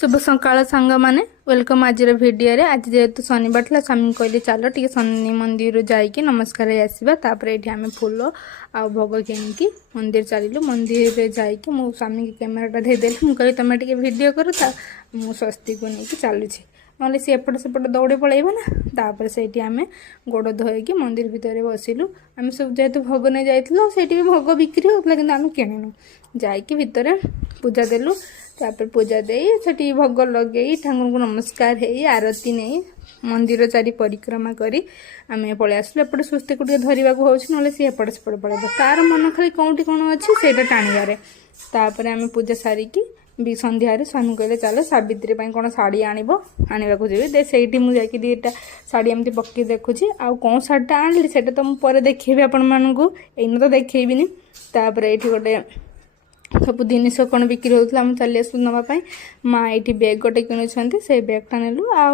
शुभ सकाळ सांग मैंने वेलकम आज भिडियो रे। आज जेहेतु शनिवार था स्वामी कहले चलो टी शनि मंदिर जाइए नमस्कार आसवा। ये आम फूल आ भोग किणिकी मंदिर चलू। मंदिर जाइए मो स्वामी की कैमेराटा देदेली मुझे कहली तुम टे भिड कर मु स्वस्ति को लेकिन चलुची ना सी एपट सेपट दौड़े पलैब ना। तापर से आम गोड़ धोईकी मंदिर भितर बसिलु। आम सब जेहेतु भोग नहीं जाइलु से भोग बिक्री होता कि आम किणुनु जाइकी भितर पूजा देलु। तापर पूजा दे से भोग लगे ठाकुर को नमस्कार है आरती नहीं मंदिर चारि परिक्रमा करी आम पलि आसलु। एपटे सुस्ती को धरवा हो सी एपट सेपट पड़े तार मन खाली कौटी कौन अच्छी से टाणिबार। तापर आम पूजा सारिकी भी संध्यारे स्वामी कहले चलो सावित्री कौन शाढ़ी आने को जी दे से मुझे दीटा शाढ़ी एमती पकई देखुची आ कौन शाढ़ीटा आनी से तो मुझे देखेबी आपण मानू एन तो देखेबिनी। तापर ये गोटे सब जिनस कौन बिक्री होता चली आसलु नापी माँ ये बैग गोटे किणुंट से बैगटा नेलु आ